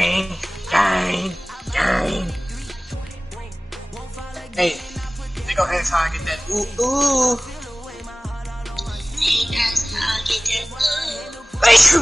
Gang, gang, gang. Hey, they gonna ask how I get that ooh. They ask how I get that ooh. Thank you.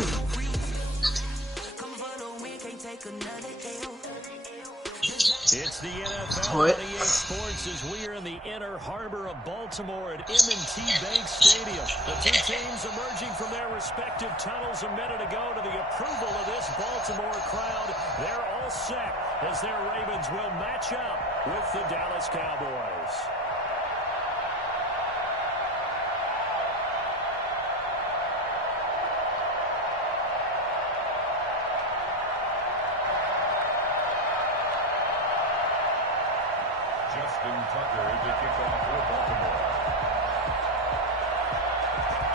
It's the NFL on EA Sports as we are in the inner harbor of Baltimore at M&T Bank Stadium. The two teams emerging from their respective tunnels a minute ago to the approval of this Baltimore crowd. They're all set as their Ravens will match up with the Dallas Cowboys. Justin Tucker to kick off for Baltimore.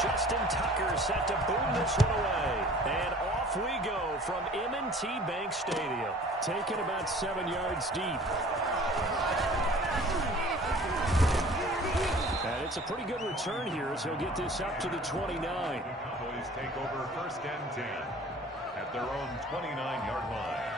Justin Tucker set to boom this one away. And off we go from M&T Bank Stadium. Taken about 7 yards deep. And it's a pretty good return here as he'll get this up to the 29. The Cowboys take over 1st and 10 at their own 29-yard line.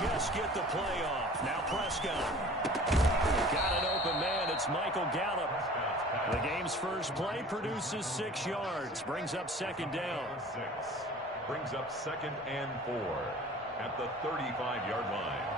Just get the play off. Now Prescott. Got an open man. It's Michael Gallup. The game's first play produces 6 yards. Brings up 2nd down. Brings up 2nd and 4 at the 35-yard line.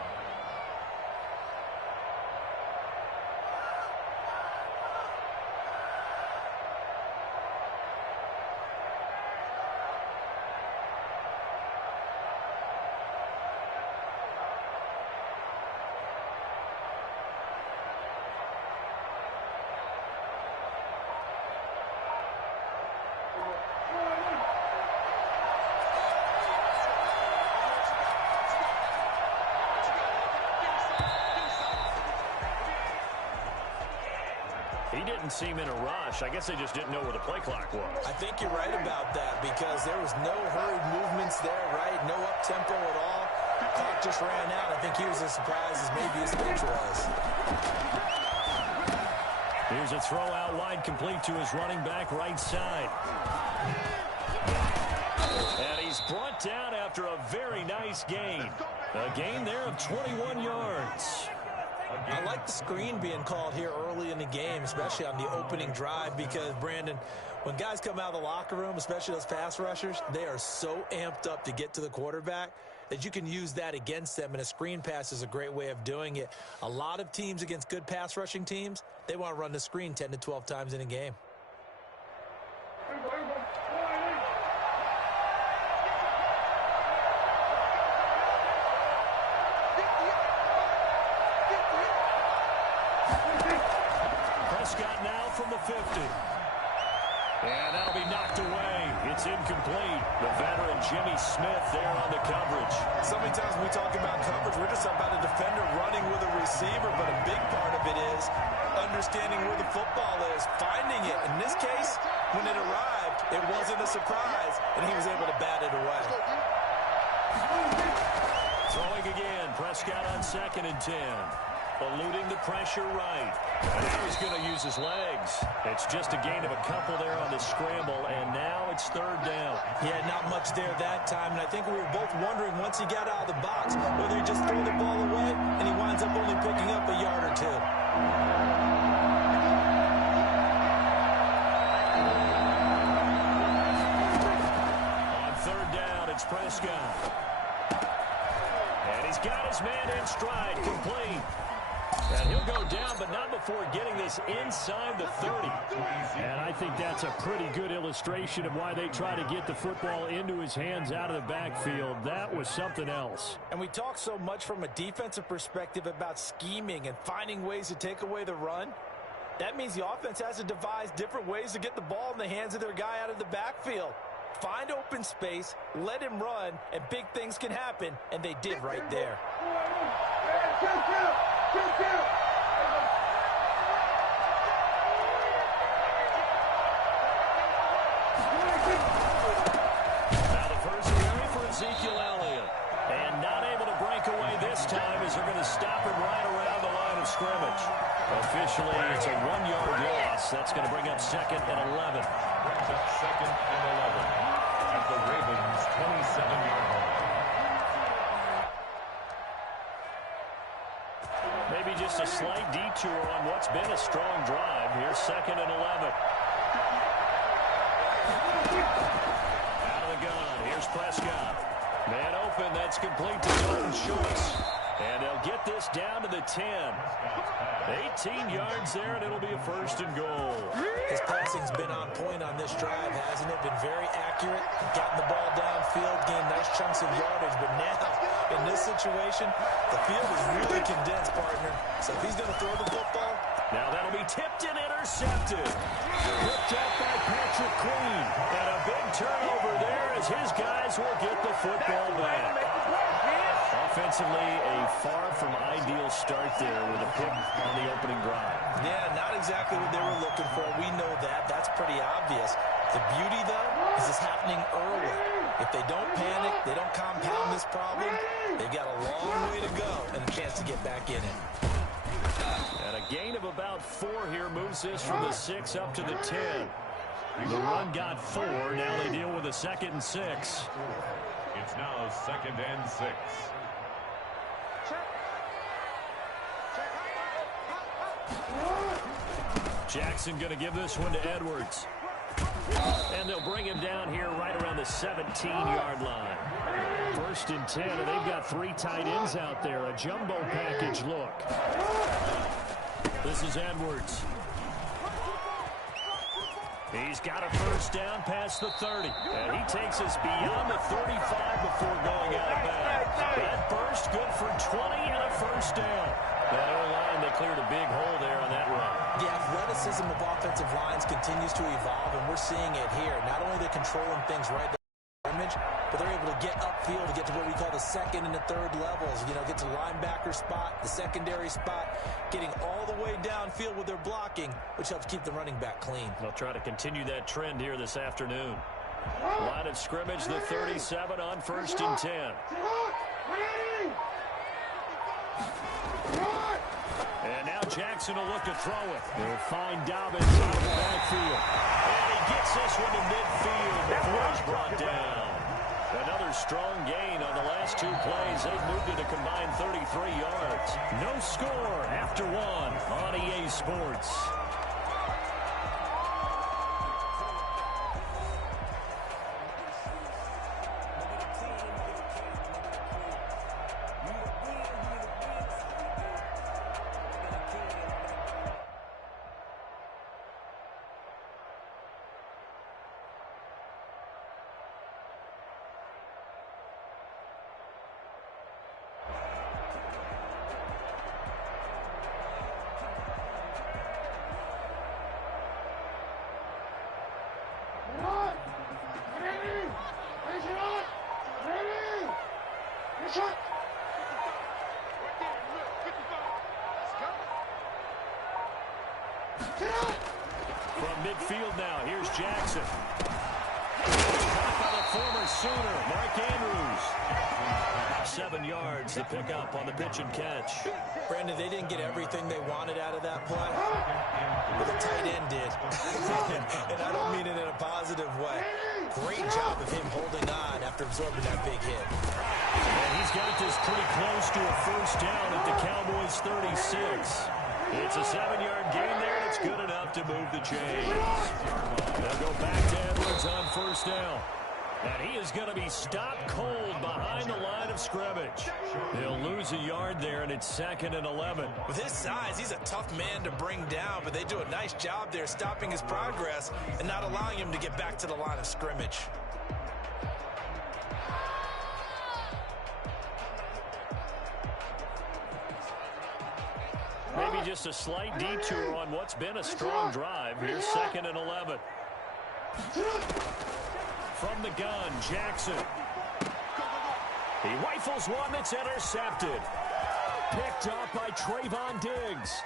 He didn't seem in a rush. I guess they just didn't know where the play clock was. I think you're right about that because there was no hurried movements there, right? No up-tempo at all. Clock just ran out. I think he was as surprised as maybe his coach was. Here's a throw out wide, complete to his running back right side. And he's brought down after a very nice gain. A gain there of 21 yards. I like the screen being called here early in the game, especially on the opening drive, because, Brandon, when guys come out of the locker room, especially those pass rushers, they are so amped up to get to the quarterback that you can use that against them, and a screen pass is a great way of doing it. A lot of teams against good pass rushing teams, they want to run the screen 10 to 12 times in a game. Prescott now from the 50. And that'll be knocked away. It's incomplete. The veteran Jimmy Smith there on the coverage. So many times when we talk about coverage, we're just about a defender running with a receiver, but a big part of it is understanding where the football is, finding it. In this case, when it arrived, it wasn't a surprise, and he was able to bat it away. Throwing again. Prescott on 2nd and 10. Eluding the pressure right. And now he's going to use his legs. It's just a gain of a couple there on the scramble, and now it's 3rd down. Yeah, not much there that time, and I think we were both wondering once he got out of the box whether he just threw the ball away, and he winds up only picking up a yard or 2. On 3rd down, it's Prescott. And he's got his man in stride, complete. And he'll go down, but not before getting this inside the 30. And I think that's a pretty good illustration of why they try to get the football into his hands out of the backfield. That was something else. And we talk so much from a defensive perspective about scheming and finding ways to take away the run. That means the offense has to devise different ways to get the ball in the hands of their guy out of the backfield. Find open space, let him run, and big things can happen, and they did right there. Now the first carry for Ezekiel Elliott. And not able to break away this time as they're going to stop him right around the line of scrimmage. Officially, it's a 1-yard loss. That's going to bring up 2nd and 11. Brings up 2nd and 11 at the Ravens' 27-yard line. Maybe just a slight detour on what's been a strong drive. Here's 2nd and 11. Out of the gun. Here's Prescott. Man open. That's complete to Dalton Schultz. And they'll get this down to the 10. 18 yards there, and it'll be a 1st and goal. His passing's been on point on this drive, hasn't it? Been very accurate, gotten the ball downfield, gained nice chunks of yardage. But now, in this situation, the field is really condensed, partner. So if he's going to throw the football. Now that'll be tipped and intercepted. Picked up by Patrick Queen. And a big turnover there as his guys will get the football back. Offensively, a far from ideal start there with a pick on the opening drive. Yeah, not exactly what they were looking for. We know that. That's pretty obvious. The beauty, though, is it's happening early. If they don't panic, they don't compound this problem, they've got a long way to go and a chance to get back in it. And a gain of about 4 here moves this from the 6 up to the 10. The run got 4. Now they deal with a 2nd and 6. It's now 2nd and 6. Jackson going to give this one to Edwards. And they'll bring him down here right around the 17-yard line. 1st and 10, and they've got 3 tight ends out there. A jumbo package look. This is Edwards. He's got a 1st down past the 30. And he takes us beyond the 35 before going out of bounds. That burst good for 20 and a 1st down. That O-line, they cleared a big hole there on that run. The athleticism of offensive lines continues to evolve, and we're seeing it here. Not only are they controlling things right there, but they're able to get upfield to get to what we call the 2nd and the 3rd levels. You know, get to the linebacker spot, the secondary spot, getting all the way downfield with their blocking, which helps keep the running back clean. They'll try to continue that trend here this afternoon. Line of scrimmage, the 37 on 1st and 10. And now Jackson will look to throw it. They'll find Dobbins out of the backfield. And he gets this one to midfield before he's brought down. Another strong gain on the last 2 plays. They've moved it a combined 33 yards. No score after 1 on EA Sports. From midfield now, here's Jackson. Caught by the former Sooner, Mark Andrews. 7 yards, the pickup on the pitch and catch. Brandon, they didn't get everything they wanted out of that play, but the tight end did. And I don't mean it in a positive way. Great job of him holding on after absorbing that big hit. And he's got this pretty close to a 1st down at the Cowboys' 36. It's a 7-yard gain there, and it's good enough to move the chains. They'll go back to Edwards on 1st down. And he is going to be stopped cold behind the line of scrimmage. They'll lose a yard there, and it's 2nd and 11. With his size, he's a tough man to bring down, but they do a nice job there stopping his progress and not allowing him to get back to the line of scrimmage. Maybe just a slight detour on what's been a strong drive. Here's 2nd and 11. From the gun, Jackson. He rifles one that's intercepted. Picked up by Trayvon Diggs.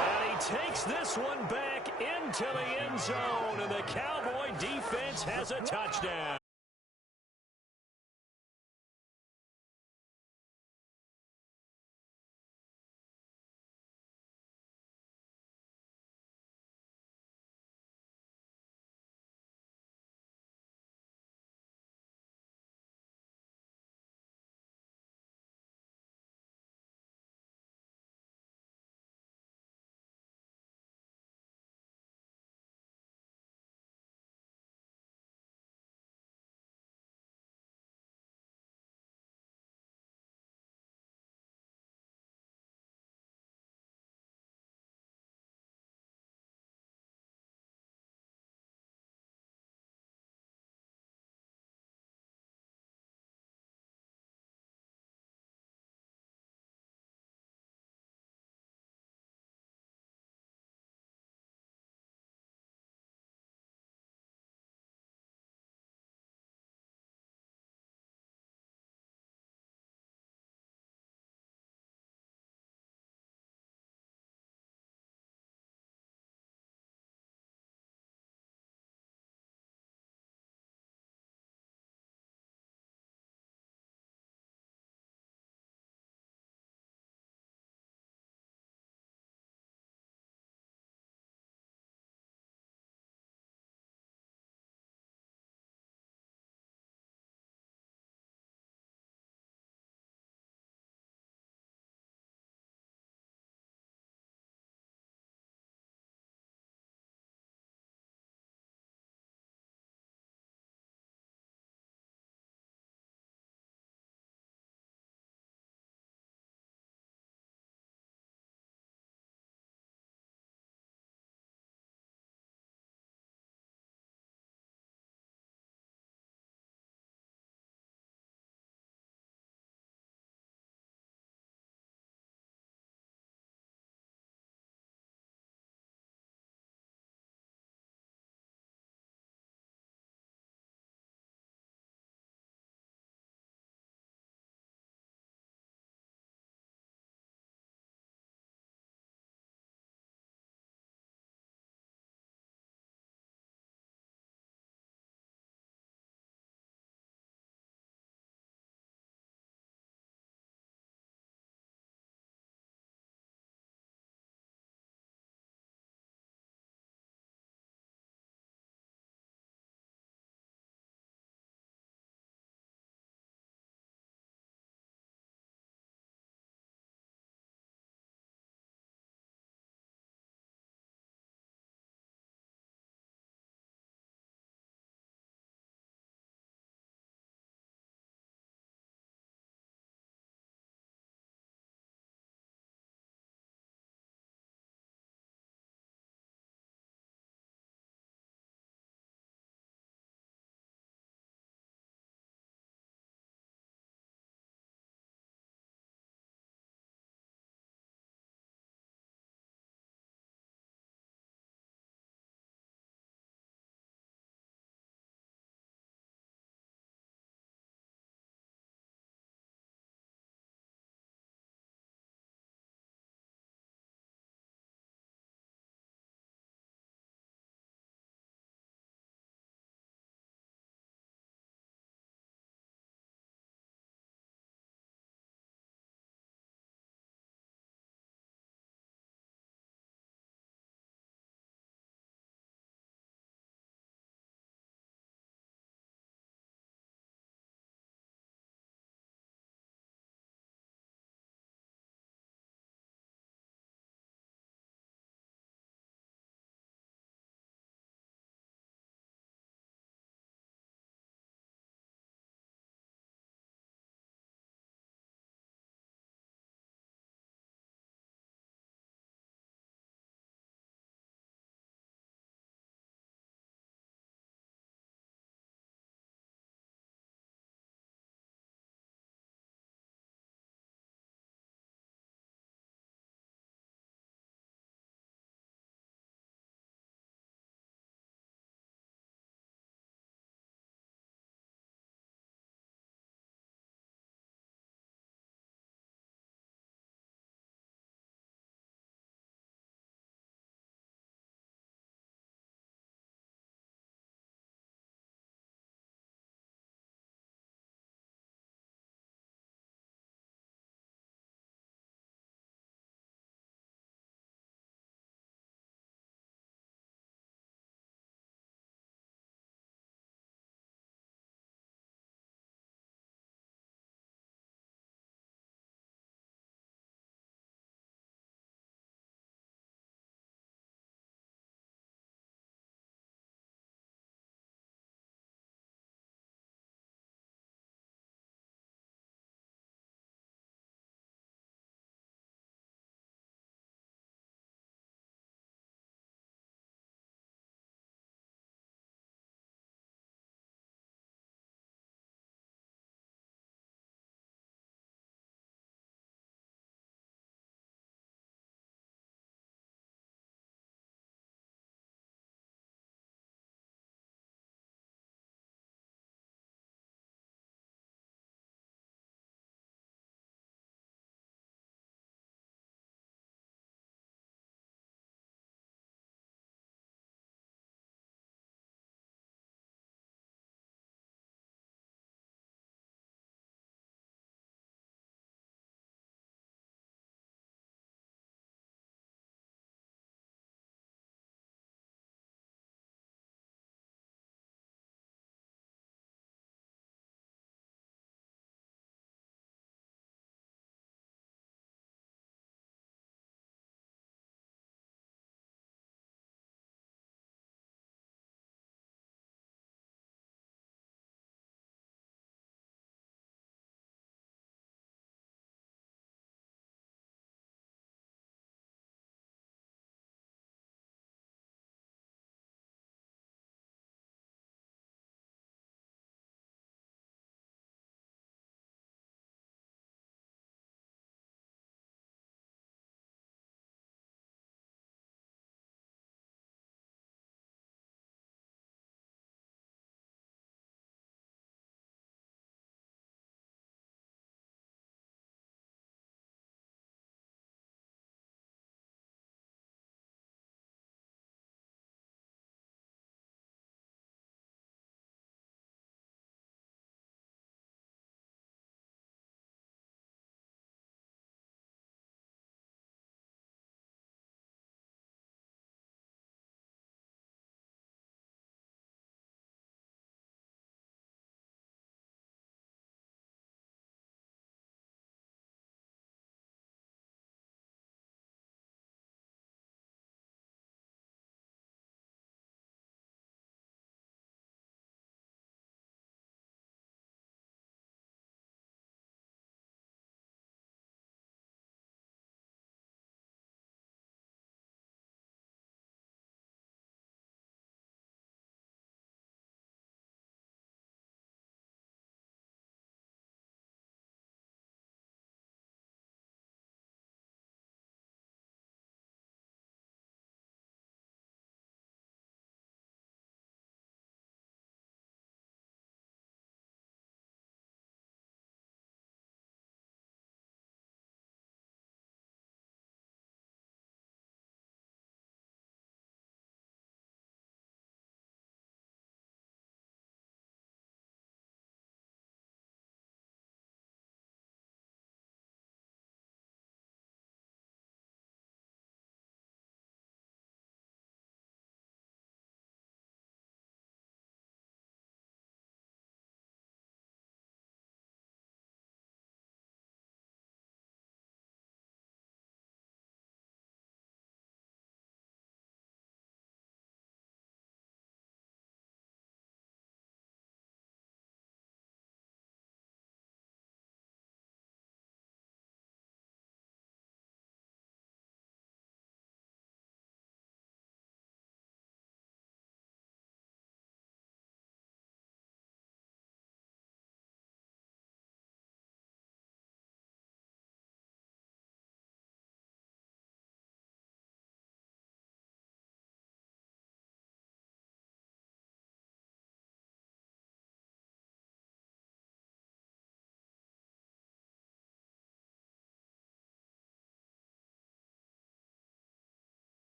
And he takes this one back into the end zone, and the Cowboy defense has a touchdown.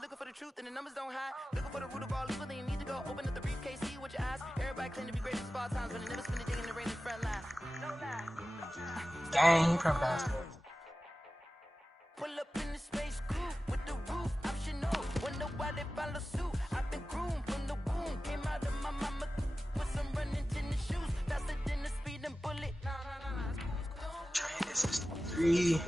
Looking for the truth and the numbers don't hide. Looking for the root of all evil, then you need to go open up the briefcase, see with your eyes. Everybody claim to be great at small times, but they never spend a day in the rain in the front lines. No lie. Dang, he from basketball. Pull up in the space coupe with the roof optional. When nobody follow suit, I've been groomed from the womb. Came out of my mama with some running tennis shoes, faster than the speeding bullet. This is 3.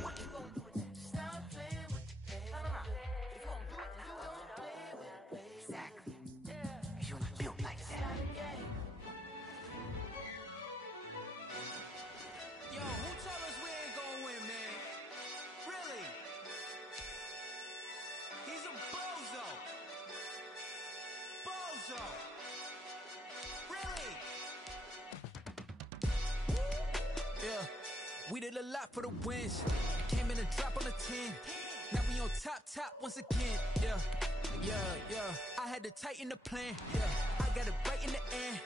We did a lot for the wins. Came in a drop on a 10. Now we on top once again. Yeah. I had to tighten the plan. Yeah. I got it right in the end.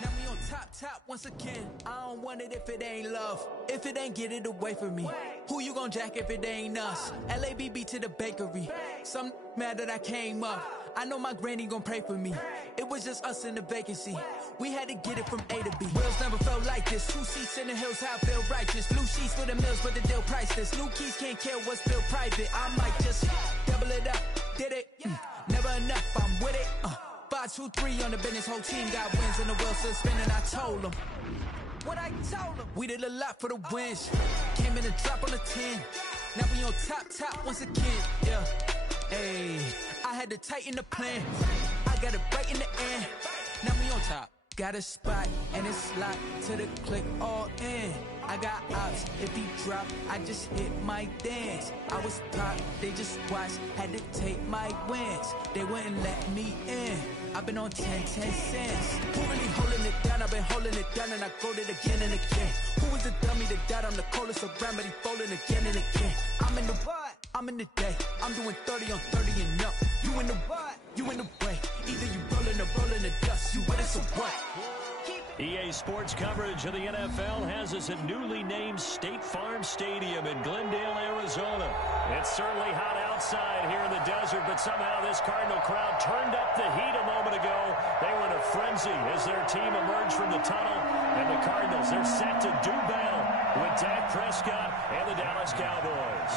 Now we on top once again. I don't want it if it ain't love. If it ain't, get it away from me. Who you gon' jack if it ain't us? LABB to the bakery. Some mad that I came up. I know my granny gon' pray for me. It was just us in the vacancy. We had to get it from A to B. Wheels never felt like this. 2 seats in the hills, how I feel righteous. Blue sheets for the mills, but the deal priceless. New keys can't kill what's still private. I might just double it up. Did it? Never enough, I'm with it. 5, 2, 3 on the business. Whole team got wins and the wheels still spinning. I told them what I told them. We did a lot for the wins. Came in a drop on a 10. Now we on top once again. Yeah. Hey, I had to tighten the plan. I got it right in the end. Now we on top. Got a spot and it's locked to the click all in. I got ops, if he drop, I just hit my dance. I was pop, they just watched, had to take my wins. They wouldn't let me in. I've been on 10 cents. Who really holding it down? I've been holding it down and I go it again and again. Who was the dummy that died? I'm the coldest around, but he folding again and again. I'm in the what? I'm in the day. I'm doing 30 on 30 and up. You in the what? You in the way. Either you rolling the dust. You with us or what? EA Sports coverage of the NFL has us at newly named State Farm Stadium in Glendale, Arizona. It's certainly hot outside here in the desert, but somehow this Cardinal crowd turned up the heat a moment ago. They were in a frenzy as their team emerged from the tunnel, and the Cardinals, they're set to do battle with Dak Prescott and the Dallas Cowboys.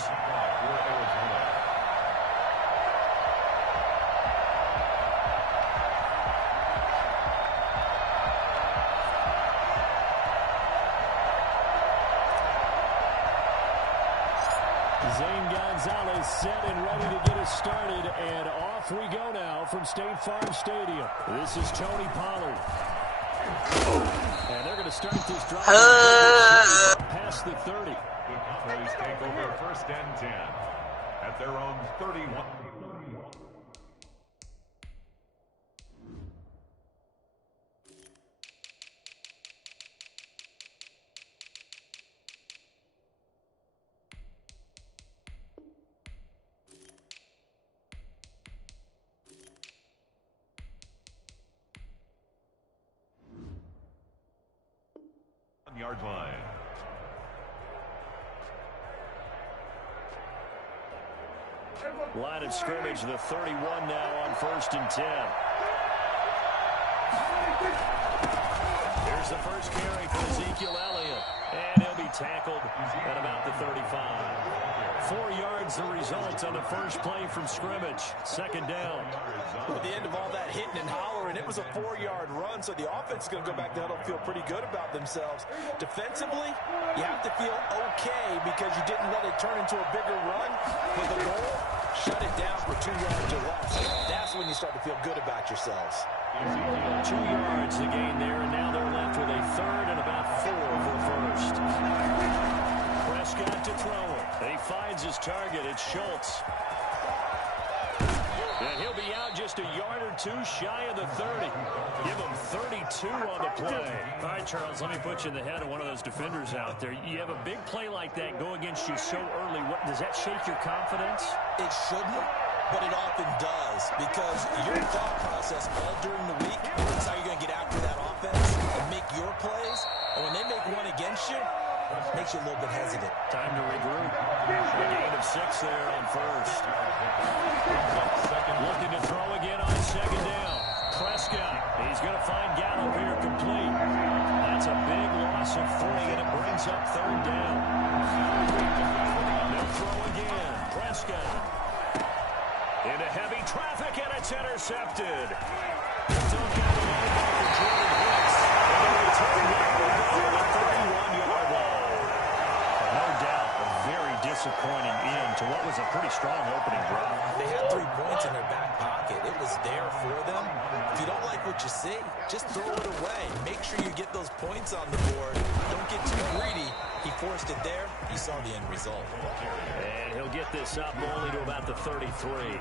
Zane Gonzalez set and ready to get us started, and off we go now from State Farm Stadium. This is Tony Pollard. And they're going to start this drive past the 30. The Cowboys take over 1st and 10 at their own 31. Yard line. Line of scrimmage, the 31 now on 1st and 10. Here's the first carry for Ezekiel Elliott, and he'll be tackled at about the 35. 4 yards the result on the first play from scrimmage. 2nd down. At the end of all that hitting and hollering, it was a 4-yard run, so the offense is going to go back to huddle, feel pretty good about themselves. Defensively, you have to feel okay because you didn't let it turn into a bigger run. But the goal, shut it down for 2 yards or less. That's when you start to feel good about yourselves. 2 yards the gain there, and now they're left with a 3rd and about 4 for 1st. Prescott to throw it. He finds his target. It's Schultz. And he'll be out just a yard or 2 shy of the 30. Give him 32 on the play. All right, Charles, let me put you in the head of one of those defenders out there. You have a big play like that go against you so early. Does that shake your confidence? It shouldn't, but it often does because your thought process all during the week is how you're going to get after that offense and make your plays. And when they make one against you, it makes you a little bit hesitant. Time to regroup. A gain of 6 picks there on first. Looking to throw again on second down. Prescott, he's going to find Gallup here complete. That's a big loss of 3, and it brings up third down. They'll throw again. Prescott into heavy traffic, and it's intercepted. Took out a linebacker, Jordan Hicks. And the return back will go to the 31-yard line. No doubt, a very disappointing end to what was a pretty strong opening drive. They had 3 points in their back pocket. It was there for them. If you don't like what you see, just throw it away. Make sure you get those points on the board. Don't get too greedy. He forced it there. You saw the end result. And he'll get this up only to about the 33.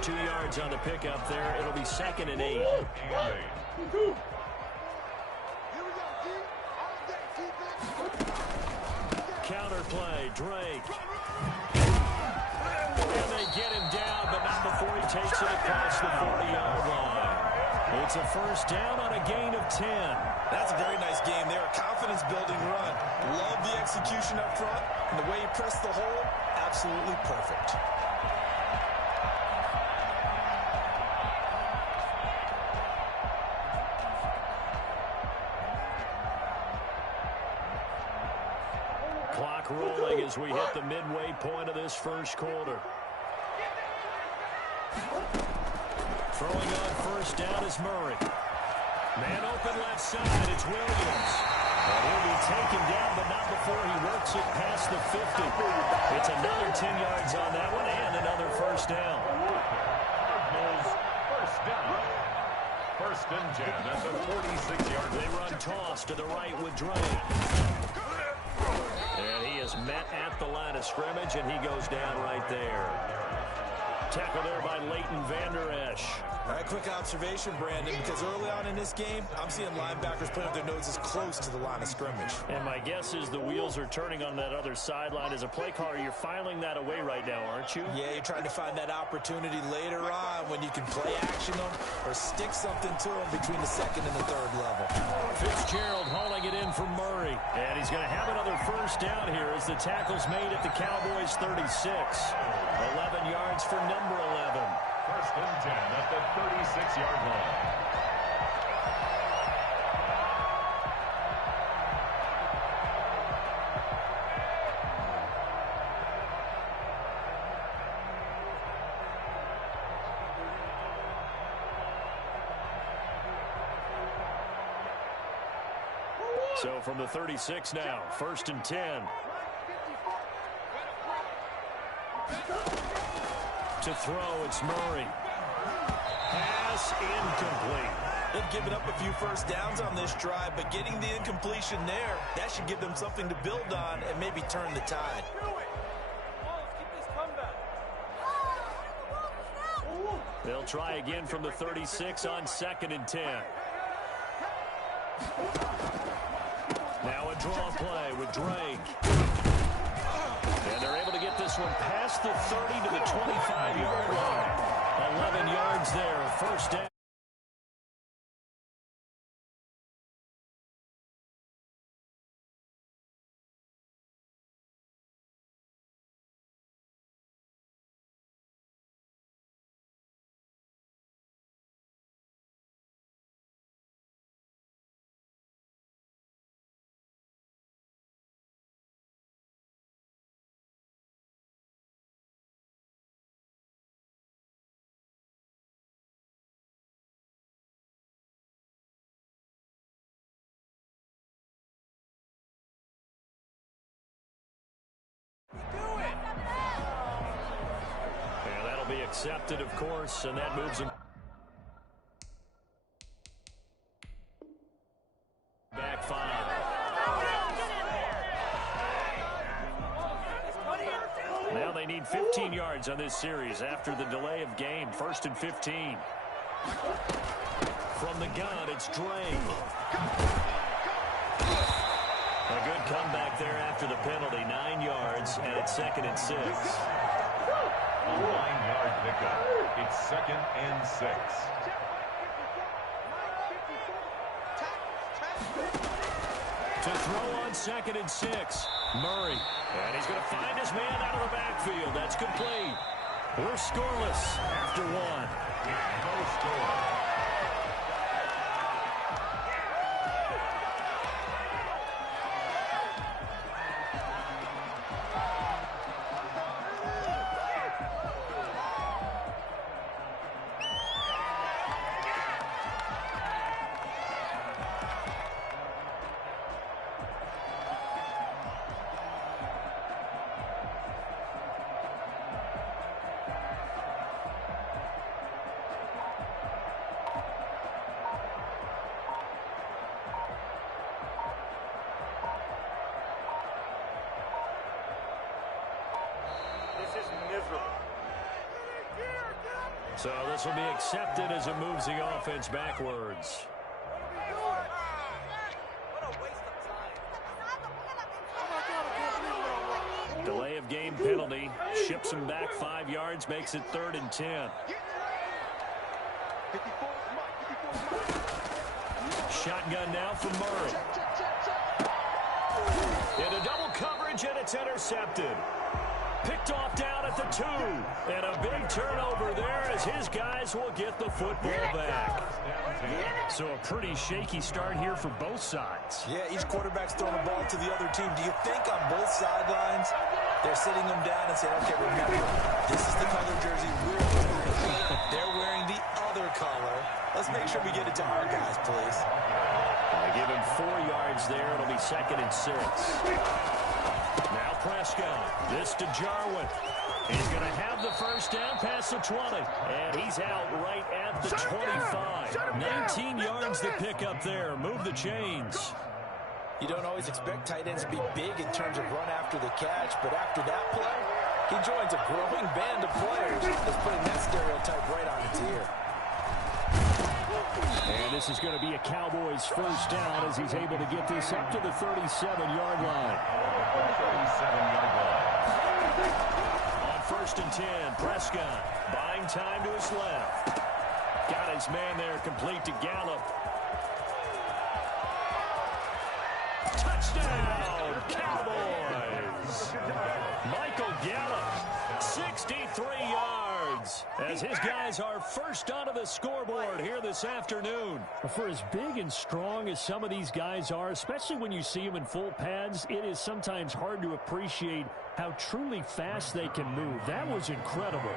2 yards on the pickup there. It'll be 2nd and 8. Counter play, Drake. And they get him down, but not before he takes it across the 40-yard line. It's a first down on a gain of 10. That's a very nice game there. A confidence-building run. Love the execution up front. And the way he pressed the hole, absolutely perfect. Clock rolling as we hit the midway point of this first quarter. Throwing on first down is Murray. Man open left side, it's Williams. And he'll be taken down, but not before he works it past the 50. It's another 10 yards on that one, and another first down. First down. First and 10 at the 46-yard line. They run toss to the right with Drake. And he is met at the line of scrimmage, and he goes down right there. Tackle there by Leighton Vander Esch. All right, quick observation, Brandon, because early on in this game, I'm seeing linebackers putting their noses close to the line of scrimmage. And my guess is the wheels are turning on that other sideline. As a play caller, you're filing that away right now, aren't you? Yeah, you're trying to find that opportunity later on when you can play action them or stick something to them between the second and the third level. Fitzgerald hauling it in from Murray. And he's going to have another first down here as the tackle's made at the Cowboys' 36. 11 yards for number 11. First and 10 at the 36-yard line. So from the 36 now, first and 10. To throw, it's Murray. Pass incomplete. They've given up a few first downs on this drive, but getting the incompletion there, that should give them something to build on and maybe turn the tide. They'll try again from the 36 on 2nd and 10. Now a draw play with Drake. And they're able to get this one past the 30 to the 25-yard line. 11 yards there, first down. And that'll be accepted, of course, and that moves him back 5. Now they need 15 yards on this series after the delay of game. First and 15. From the gun, it's Drake. A good comeback there after the penalty. 9 yards, and it's 2nd and 6. A 9-yard pickup. It's 2nd and 6. To throw on 2nd and 6. Murray. And he's going to find his man out of the backfield. field. That's complete. We're scoreless after one. No score. So this will be accepted as it moves the offense backwards. Delay of game penalty. Ships him back 5 yards, makes it 3rd and 10. Shotgun now from Murray. Into double coverage, and it's intercepted. Picked off down at the 2. And a big turnover there as his guys will get the football back. So a pretty shaky start here for both sides. Yeah, each quarterback's throwing the ball to the other team. Do you think on both sidelines they're sitting them down and saying, okay, remember, this is the color jersey we're wearing. They're wearing the other color. Let's make sure we get it to our guys, please. I give him 4 yards there. It'll be 2nd and 6. Now Prescott. This to Jarwin. He's going to have the first down past the 20. And he's out right at the 25. 19 yards to pick up there. Move the chains. You don't always expect tight ends to be big in terms of run after the catch, but after that play, he joins a growing band of players that's putting that stereotype right on its ear. And this is going to be a Cowboys first down as he's able to get this up to the 37-yard line. 37-yard line. On 1st and 10, Prescott buying time to his left. Got his man there complete to Gallup. Touchdown, Cowboys! Michael Gallup, 63 yards, as his guys are first onto the scoreboard here this afternoon. For as big and strong as some of these guys are, especially when you see them in full pads, it is sometimes hard to appreciate how truly fast they can move. That was incredible.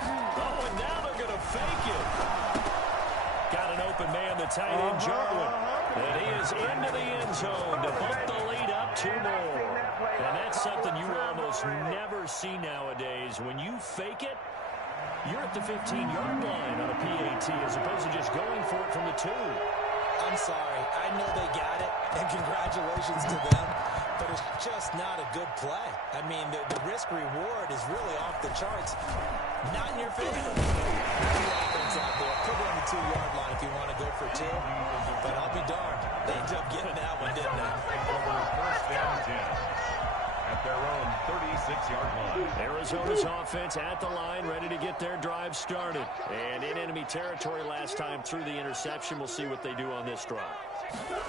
Oh, and now they're going to fake it. Got an open man, the tight end, Jarwin. And he is into the end zone to bump the lead up 2 more. And that's something you almost never see nowadays. When you fake it, you're at the 15-yard line on a PAT as opposed to just going for it from the 2. I'm sorry. I know they got it, and congratulations to them, but it's just not a good play. I mean, the risk-reward is really off the charts. Not in your favor. Offense out there. Put it on the 2-yard line if you want to go for 2. But I'll be darned. They ended up getting that one, didn't they? First down 10. At their own 36-yard line. Arizona's offense at the line, ready to get their drive started. And in enemy territory last time through the interception. We'll see what they do on this drive.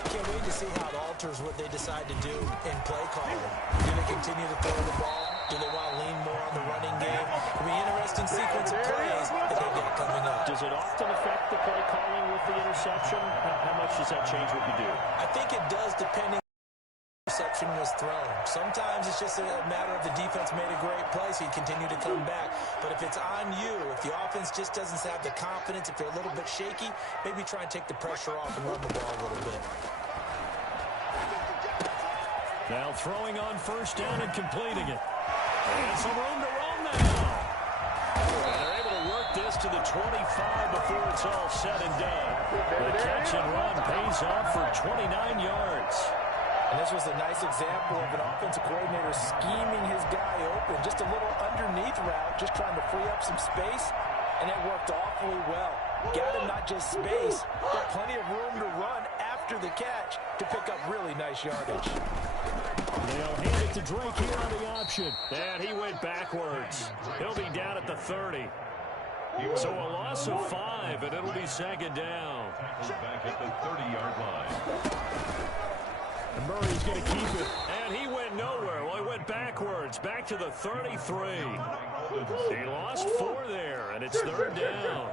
Can't wait to see how it alters what they decide to do in play calling. Do they continue to throw the ball? Do they want to lean more on the running game? It'll be an interesting sequence of plays that they've got coming up. Does it often affect the play calling with the interception? How much does that change what you do? I think it does, depending on how the interception was thrown. Sometimes it's just a matter of the defense made a great play, so you continue to come back. But if it's on you, if the offense just doesn't have the confidence, if they're a little bit shaky, maybe try and take the pressure off and run the ball a little bit. Now throwing on first down and completing it. And some room to roam now. And they're able to work this to the 25 before it's all said and done. The catch and run pays off for 29 yards. And this was a nice example of an offensive coordinator scheming his guy open. Just a little underneath route, just trying to free up some space, and it worked awfully well. Got him not just space, but plenty of room to run after the catch to pick up really nice yardage. They'll hand it to Drake here on the option. And he went backwards. He'll be down at the 30. So a loss of 5, and it'll be 2nd down. Back at the 30-yard line. And Murray's going to keep it. And he went nowhere. Well, he went backwards. Back to the 33. He lost 4 there, and it's 3rd down.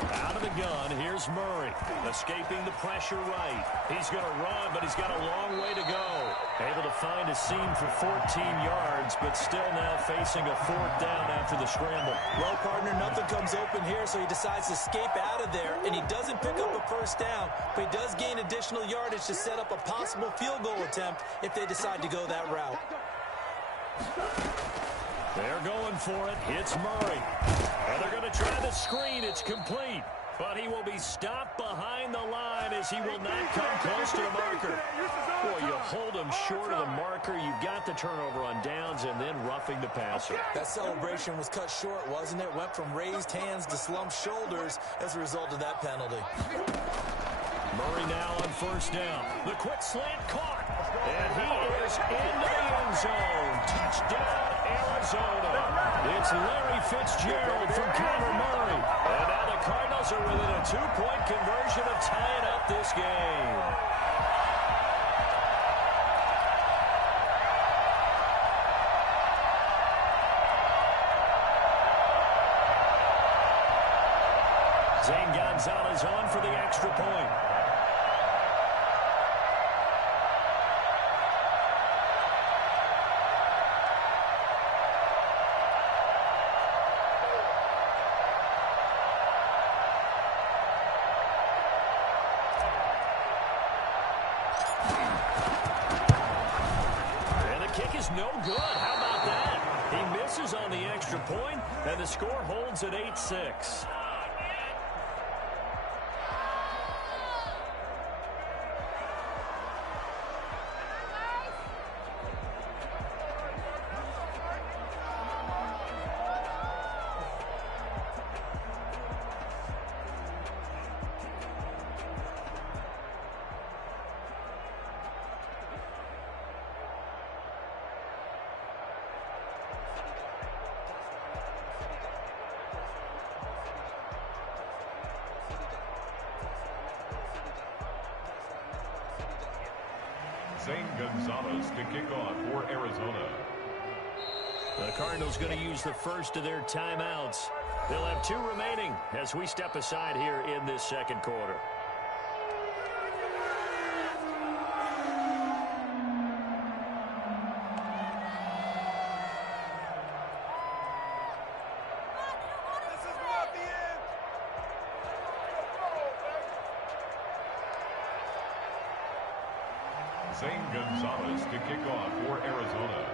Out of the gun, here's Murray. Escaping the pressure right. He's going to run, but he's got a long way to go. Able to find a seam for 14 yards, but still now facing a 4th down after the scramble. Well, partner, nothing comes open here, so he decides to escape out of there, and he doesn't pick up a 1st down, but he does gain additional yardage to set up a possible field goal attempt if they decide to go that route. They're going for it. It's Murray. And they're going to try the screen. It's complete. But he will be stopped behind the line as he will not come close to the marker. Boy, you hold him short of the marker. You got the turnover on downs and then roughing the passer. That celebration was cut short, wasn't it? Went from raised hands to slumped shoulders as a result of that penalty. Murray now on 1st down. The quick slant caught. And he is into the end zone. Touchdown, Arizona. It's Larry Fitzgerald from Kyler Murray. And now the Cardinals are within a 2-point conversion of tying up this game. Zane Gonzalez on for the extra point. No good. How about that? He misses on the extra point, and the score holds at 8-6. Zane Gonzalez to kick off for Arizona. The Cardinals going to use the first of their timeouts. They'll have 2 remaining as we step aside here in this 2nd quarter. Zane Gonzalez to kick off for Arizona.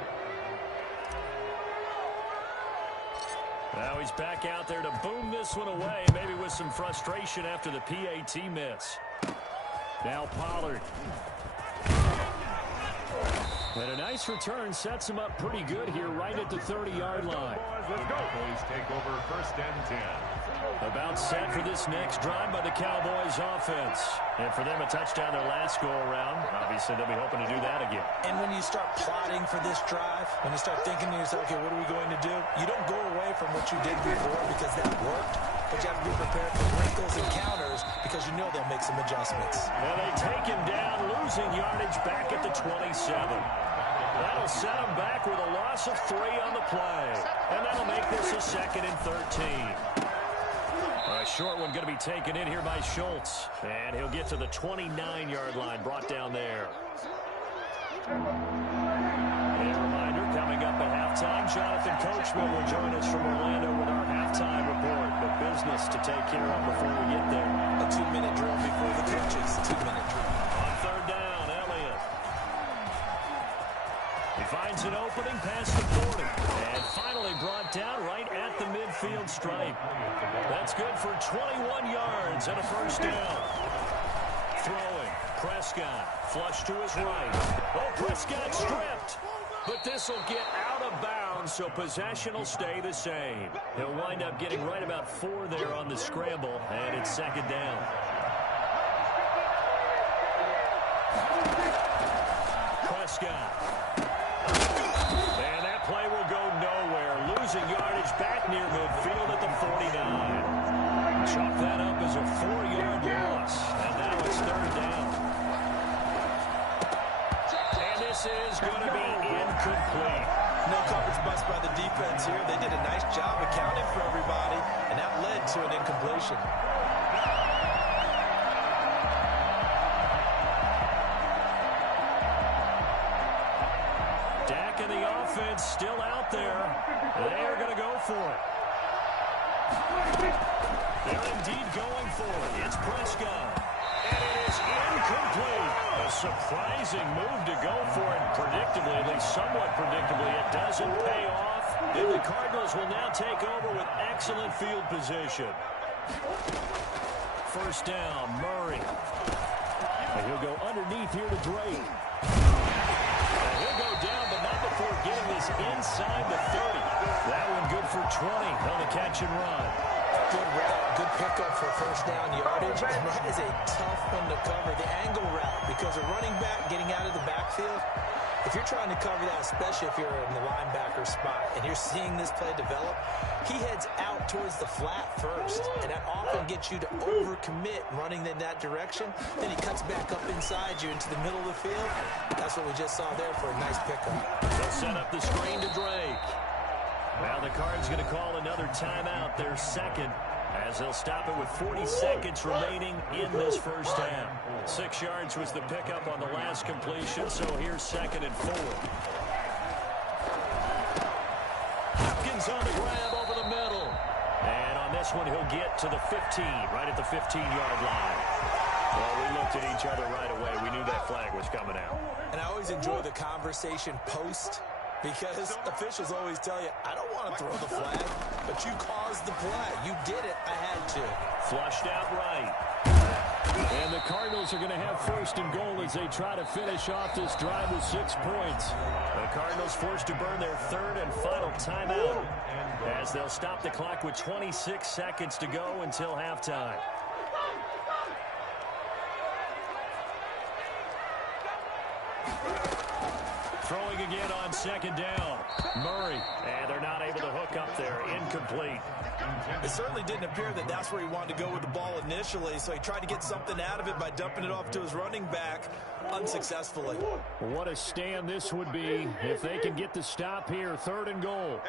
Now he's back out there to boom this one away, maybe with some frustration after the PAT miss. Now Pollard. And a nice return sets him up pretty good here right at the 30-yard line. The Cowboys take over 1st and 10. About set for this next drive by the Cowboys offense. And for them, a touchdown their last go-around. Obviously, they'll be hoping to do that again. And when you start plotting for this drive, when you start thinking to yourself, okay, what are we going to do? You don't go away from what you did before because that worked. But you have to be prepared for wrinkles and counters because you know they'll make some adjustments. And they take him down, losing yardage back at the 27. That'll set him back with a loss of 3 on the play. And that'll make this a 2nd and 13. A short one going to be taken in here by Schultz. And he'll get to the 29-yard line, brought down there. And a reminder, coming up at halftime, Jonathan Coachman will join us from Orlando with our halftime report. But business to take care of before we get there. A 2-minute drill before the coaches. 2-minute drill. On 3rd down, Elliott. He finds an opening past the 40. And finally brought down right at the midfield stripe. That's good for 21 yards and a 1st down. Throwing. Prescott. Flush to his right. Oh, Prescott stripped. But this will get out of bounds, so possession will stay the same. He'll wind up getting right about 4 there on the scramble, and it's 2nd down. Prescott. And that play will go nowhere. Losing yardage back near midfield at the 49. Chalk that up as a 4-yard loss. And now it's third down. And this is going to be incomplete. No coverage bust by the defense here. They did a nice job accounting for everybody, and that led to an incompletion. Dak and the offense still out there. They are going to go for it. They're indeed going for it. It's Prescott. And it is incomplete. A surprising move to go for it. Predictably, at least somewhat predictably, it doesn't pay off. And the Cardinals will now take over with excellent field position. First down, Murray. And he'll go underneath here to Drake. And he'll go down, but not before getting this inside the 30. That one good for 20 on the catch and run. Good route, good pickup for first down yardage, and that is a tough one to cover, the angle route, because a running back getting out of the backfield, if you're trying to cover that, especially if you're in the linebacker spot and you're seeing this play develop, he heads out towards the flat first, and that often gets you to overcommit running in that direction. Then he cuts back up inside you into the middle of the field. That's what we just saw there for a nice pickup. They'll set up the screen to Drake. Now the Cards going to call another timeout, their second, as they'll stop it with 40 seconds remaining in this first half. 6 yards was the pickup on the last completion, so here's 2nd and 4. Hopkins on the grab over the middle. And on this one, he'll get to the 15, right at the 15-yard line. Well, we looked at each other right away. We knew that flag was coming out. And I always enjoy the conversation post, because officials always tell you, I don't want to throw the flag, but you caused the play. You did it. I had to. Flushed out right. And the Cardinals are going to have 1st and goal as they try to finish off this drive with 6 points. The Cardinals forced to burn their 3rd and final timeout as they'll stop the clock with 26 seconds to go until halftime. Throwing again on 2nd down. Murray. And they're not able to hook up there. Incomplete. It certainly didn't appear that that's where he wanted to go with the ball initially, so he tried to get something out of it by dumping it off to his running back unsuccessfully. What a stand this would be if they can get the stop here. 3rd and goal.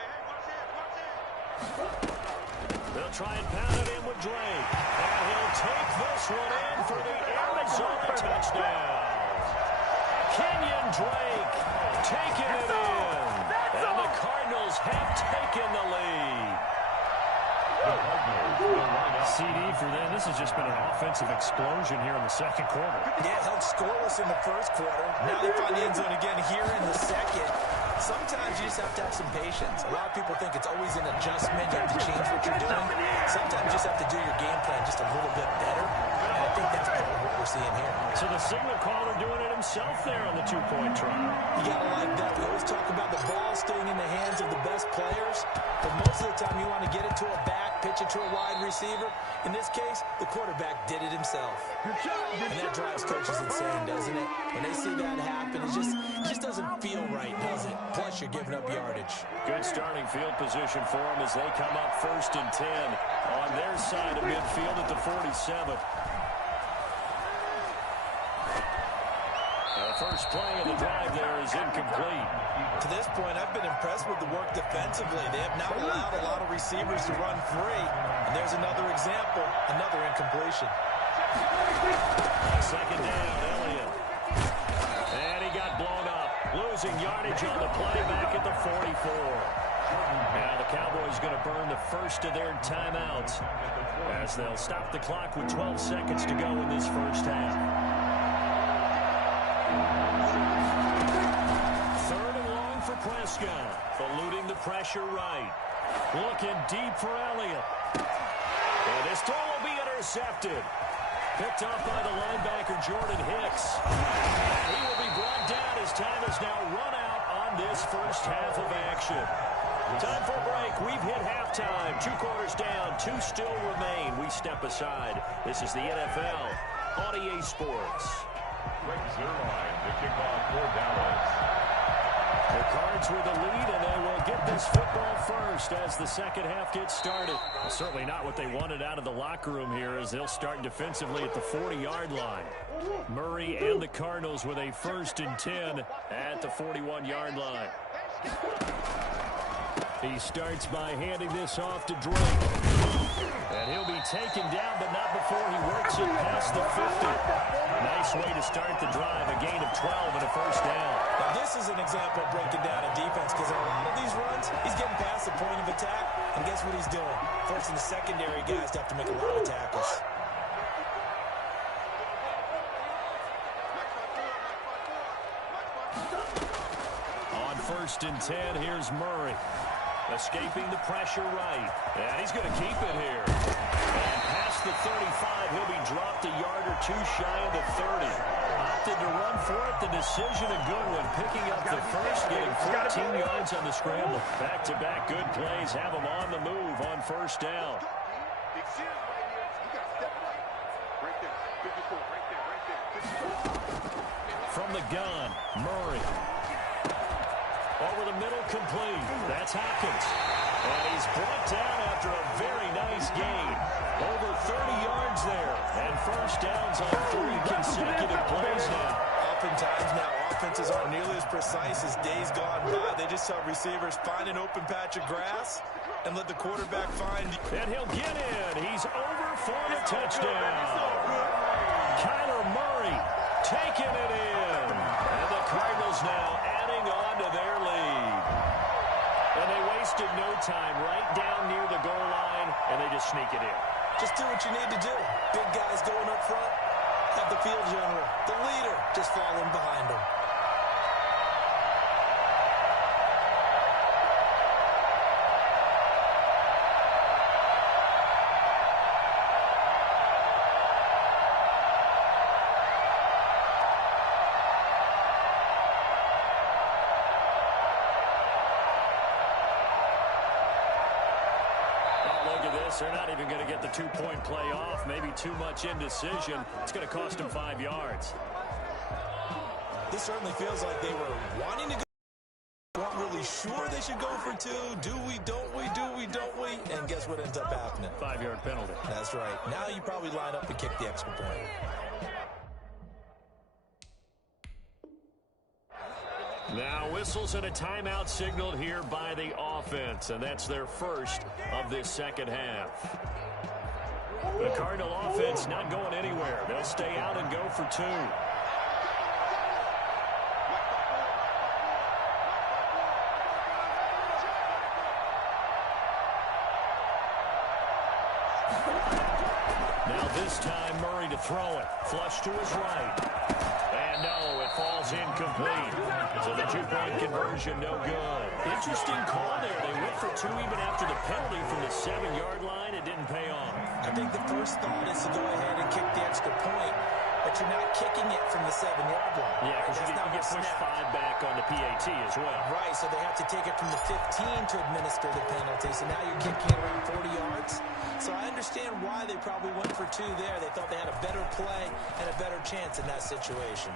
They'll try and pound it in with Drake. And he'll take this one in for the Arizona touchdown. Kenyon Drake taking it in. And the Cardinals have taken the lead. CD for them. This has just been an offensive explosion here in the 2nd quarter. Yeah, held scoreless in the 1st quarter. Now they find the end zone again here in the 2nd. Sometimes you just have to have some patience. A lot of people think it's always an adjustment. You have to change what you're doing. Sometimes you just have to do your game plan just a little bit better. And I think that's part of what we're seeing here. So the signal caller doing it himself there on the 2-point try. You got to like that. We always talk about the ball staying in the hands of the best players. But most of the time you want to get it to a back, pitch it to a wide receiver. In this case, the quarterback did it himself. And that drives coaches insane, doesn't it? When they see that happen, it just doesn't feel right, does it? Plus, you're giving up yardage. Good starting field position for them as they come up 1st and 10 on their side of midfield at the 47. The first play of the drive there is incomplete. To this point, I've been impressed with the work defensively. They have not allowed a lot of receivers to run free. And there's another example, another incompletion. 2nd down, Elliott. And he got blown up. Losing yardage on the play back at the 44. Now the Cowboys going to burn the first of their timeouts as they'll stop the clock with 12 seconds to go in this first half. 3rd and long for Prescott. Eluding the pressure right. Looking deep for Elliott. And this throw will be intercepted. Picked off by the linebacker, Jordan Hicks. And he will be brought down as time has now run out on this first half of action. Time for a break. We've hit halftime. 2 quarters down. 2 still remain. We step aside. This is the NFL on EA Sports. Greg Zerline, the kickoff for Dallas. The Cards with the lead, and they will get this football first as the second half gets started. Well, certainly not what they wanted out of the locker room here as they'll start defensively at the 40-yard line. Murray and the Cardinals with a 1st and 10 at the 41-yard line. He starts by handing this off to Drake. And he'll be taken down, but not before he works it past the 50. Nice way to start the drive, a gain of 12 and a 1st down. Now, this is an example of breaking down a defense because a lot of these runs, he's getting past the point of attack, and guess what he's doing? Forcing the secondary guys to have to make a lot of tackles. On 1st and 10, here's Murray. Escaping the pressure right. And he's going to keep it here. And past the 35, he'll be dropped a yard or two shy of the 30. Opted to run for it. The decision a good one. Picking up the first, getting 14 yards on the scramble. Back-to-back good plays have him on the move on 1st down. From the gun, Murray. Over the middle, complete. That's Hopkins. And he's brought down after a very nice gain. Over 30 yards there. And 1st downs on 3 consecutive plays now. Oftentimes now, offenses aren't nearly as precise as days gone by. They just saw receivers find an open patch of grass and let the quarterback find. And he'll get in. He's over for the touchdown. Kyler Murray taking it in. And the Cardinals now adding on to their lead. And they wasted no time right down near the goal line, and they just sneak it in. Just do what you need to do. Big guys going up front. Have the field general, the leader, just following behind him. They're not even going to get the 2-point play off. Maybe too much indecision. It's going to cost them 5 yards. This certainly feels like they were wanting to go. Weren't really sure they should go for 2. Do we, don't we, do we, don't we? And guess what ends up happening? 5-yard penalty. That's right. Now you probably line up and kick the extra point. Now whistles and a timeout signaled here by the offense, and that's their first of this second half. The Cardinal offense not going anywhere. They'll stay out and go for 2. Now this time Murray to throw it. Flush to his right. And no, it falls incomplete. So the 2-point conversion, no good. Interesting call there. They went for 2 even after the penalty from the 7-yard line. It didn't pay off. I think the first thought is to go ahead and kick the extra point, but you're not kicking it from the 7-yard line. Yeah, because you get pushed 5 back on the PAT as well. Right, so they have to take it from the 15 to administer the penalty. So now you're kicking it around 40 yards. So I understand why they probably went for 2 there. They thought they had a better play and a better chance in that situation.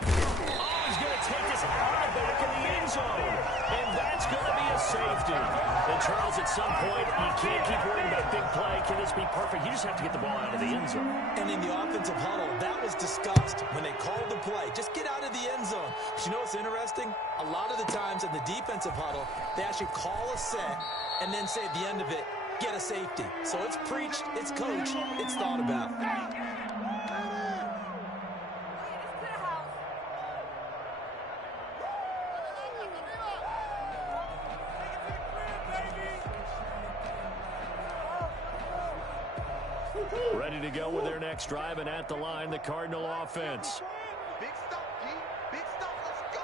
Oh, he's going to take this out back in the end zone. And that's going to be a safety. And Charles, at some point, you can't keep worrying about big play. Can this be perfect? You just have to get the ball out of the end zone. And in the offensive huddle, that was discussed when they called the play. Just get out of the end zone. But you know what's interesting? A lot of the times in the defensive huddle, they actually call a set and then say at the end of it, get a safety. So it's preached, it's coached, it's thought about. Ready to go with their next drive, and at the line, the Cardinal offense. Big stop, G. Big stop. Let's go.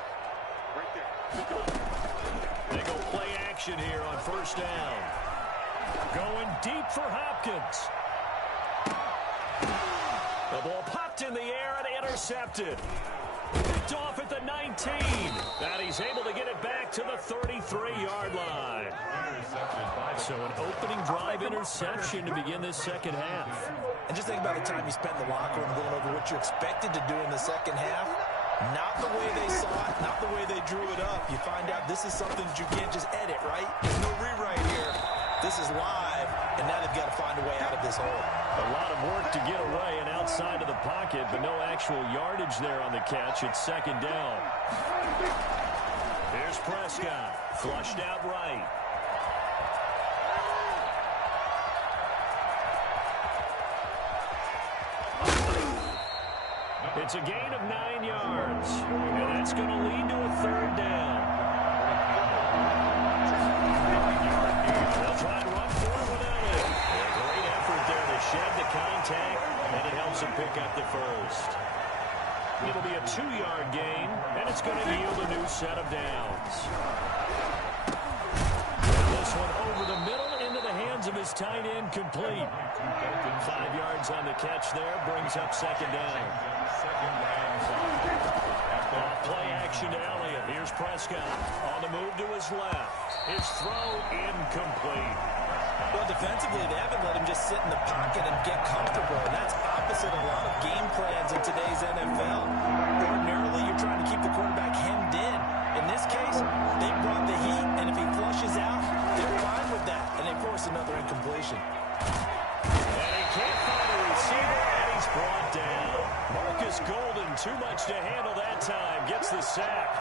Right there. They go play action here on 1st down. Going deep for Hopkins. The ball popped in the air and intercepted. Picked off at the 19. And he's able to get it back to the 33-yard line. So an opening drive interception to begin this second half. And just think about the time you spent in the locker room going over what you expected to do in the second half. Not the way they saw it, not the way they drew it up. You find out this is something that you can't just edit, right? There's no rewrite here. This is live, and now they've got to find a way out of this hole. A lot of work to get away and outside of the pocket, but no actual yardage there on the catch. It's second down. Here's Prescott, flushed out right. It's a gain of 9 yards, and that's going to lead to a third down. They'll try and run for it without it. A great effort there to shed the contact, and it helps them pick up the first. It'll be a 2-yard gain, and it's going to yield a new set of downs. This one over the middle into the hands of his tight end, complete. 5 yards on the catch there, brings up second down. Off play action to Elliott. Here's Prescott on the move to his left. His throw incomplete. Well, defensively, they haven't let him just sit in the pocket and get comfortable. And that's opposite a lot of game plans in today's NFL. Ordinarily, you're trying to keep the quarterback hemmed in. In this case, they brought the heat, and if he flushes out, they're fine with that. And they force another incompletion. And he can't find a receiver, and he's brought down. Marcus Golden, too much to handle that time, gets the sack.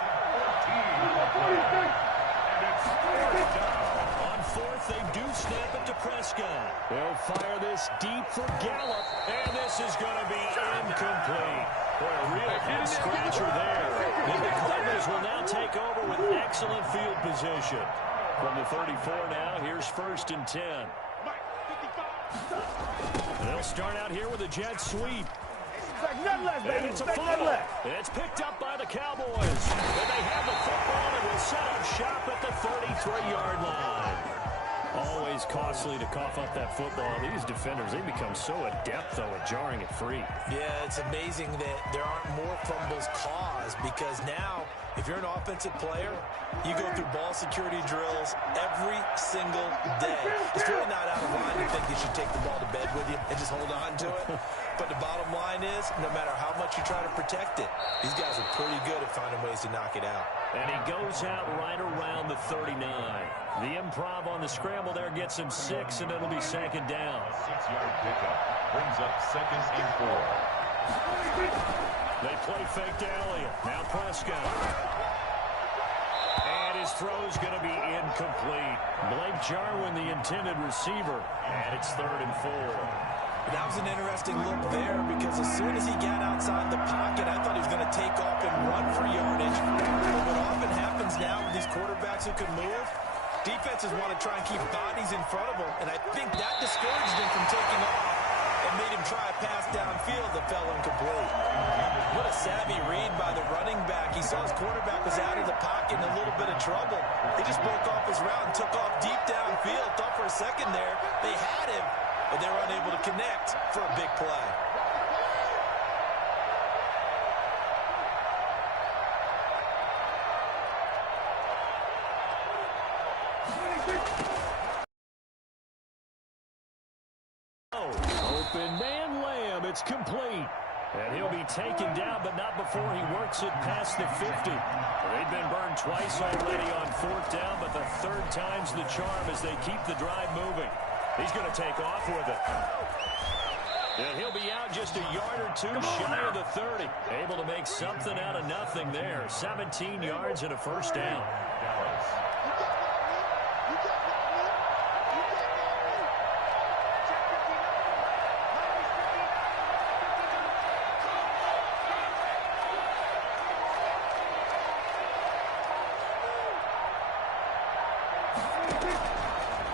On fourth, they do snap it to Prescott. They'll fire this deep for Gallup, and this is going to be incomplete. Boy, a real head-scratcher there. And the Cardinals will now take over with excellent field position. From the 34 now, here's 1st and 10. They'll start out here with a jet sweep. And it's a fumble. It's picked up by the Cowboys. And they have the football and will set up shop at the 33-yard line. Always costly to cough up that football. These defenders, they become so adept, though, at jarring it free. Yeah, it's amazing that there aren't more fumbles caused because now, if you're an offensive player, you go through ball security drills every single day. It's really not out of line to think you should take the ball to bed with you and just hold on to it. But the bottom line is, no matter how much you try to protect it, these guys are pretty good at finding ways to knock it out. And he goes out right around the 39. The improv on the scramble there gets him 6, and it'll be second down. 6-yard pickup brings up 2nd and 4. They play fake to Elliott. Now Prescott. And his throw's going to be incomplete. Blake Jarwin, the intended receiver. And it's 3rd and 4. That was an interesting look there because as soon as he got outside the pocket, I thought he was going to take off and run for yardage. But what often happens now with these quarterbacks who can move, defenses want to try and keep bodies in front of them, and I think that discouraged him from taking off and made him try a pass downfield that fell incomplete. What a savvy read by the running back. He saw his quarterback was out of the pocket in a little bit of trouble. He just broke off his route and took off deep downfield. Thought for a second there they had him, but they were unable to connect for a big play. Open man Lamb, it's complete. And he'll be taken down, but not before he works it past the 50. They've been burned twice already on 4th down, but the 3rd time's the charm as they keep the drive moving. He's going to take off with it. And he'll be out just a yard or two shy of the 30. Able to make something out of nothing there. 17 yards and a 1st down.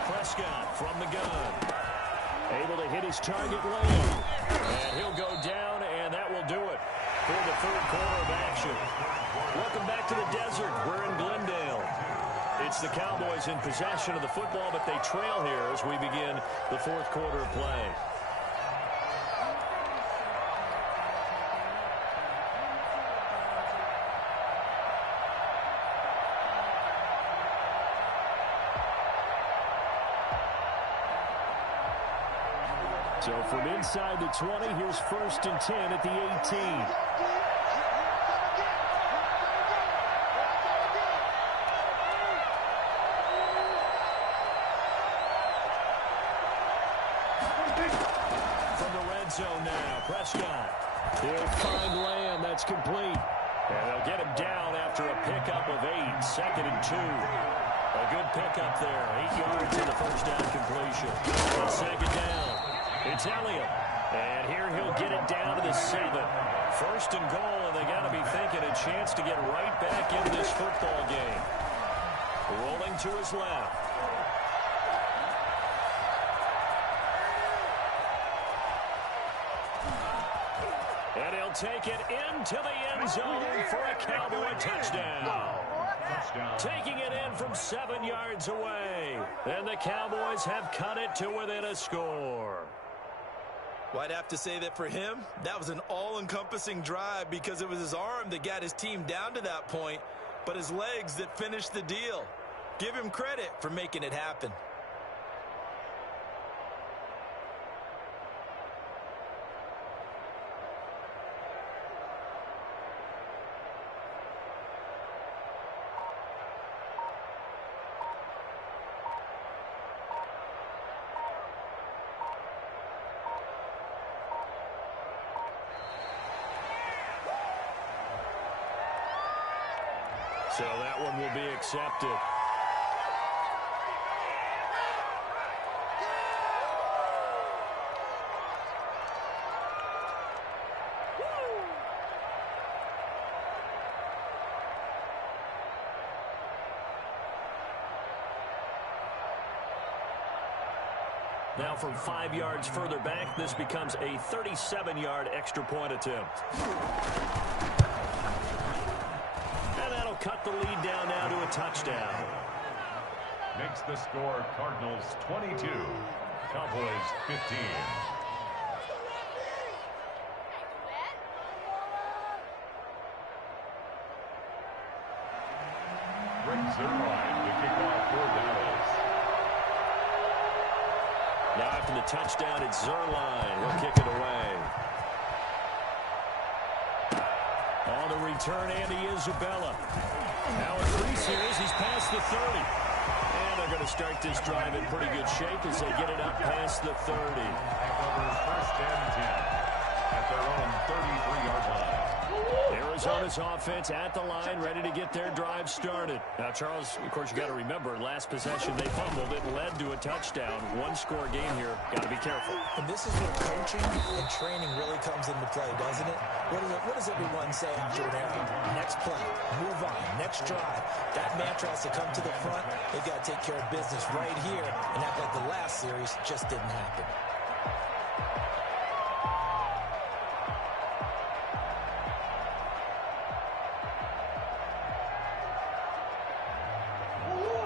Prescott from the gun. Able to hit his target lane. And he'll go down, and that will do it for the 3rd quarter of action. Welcome back to the desert. We're in Glendale. It's the Cowboys in possession of the football, but they trail here as we begin the 4th quarter of play. So from inside the 20, here's 1st and 10 at the 18. Prescott. He'll find Lamb. That's complete. And they'll get him down after a pickup of 8. 2nd and 2. A good pickup there. 8 yards in the first down completion. On 2nd down, it's Elliott. And here he'll get it down to the 7. 1st and goal, and they got to be thinking a chance to get right back in this football game. Rolling to his left. And he'll take it into the end zone for a Cowboy touchdown. Taking it in from 7 yards away. And the Cowboys have cut it to within a score. Well, I'd have to say that for him, that was an all-encompassing drive because it was his arm that got his team down to that point, but his legs that finished the deal. Give him credit for making it happen. So that one will be accepted. Now from 5 yards further back, this becomes a 37-yard extra point attempt. Cut the lead down now to a touchdown. Makes the score Cardinals 22, Cowboys 15. Brings their line to kick off for Dallas. Now after the touchdown, it's Zerline. He'll kick it away. On the return, Andy Isabella. Now increases. He's past the 30. And they're going to start this drive in pretty good shape as they get it up past the 30. Over 1st and 10 at their own 33-yard line. Arizona's offense at the line, ready to get their drive started. Now, Charles, of course, you got to remember, last possession they fumbled. It led to a touchdown. One-score game here. Got to be careful. And this is where coaching and training really comes into play, doesn't it? What does everyone say after an error? Next play, move on, next drive. That mantra has to come to the front. They've got to take care of business right here and act like the last series just didn't happen.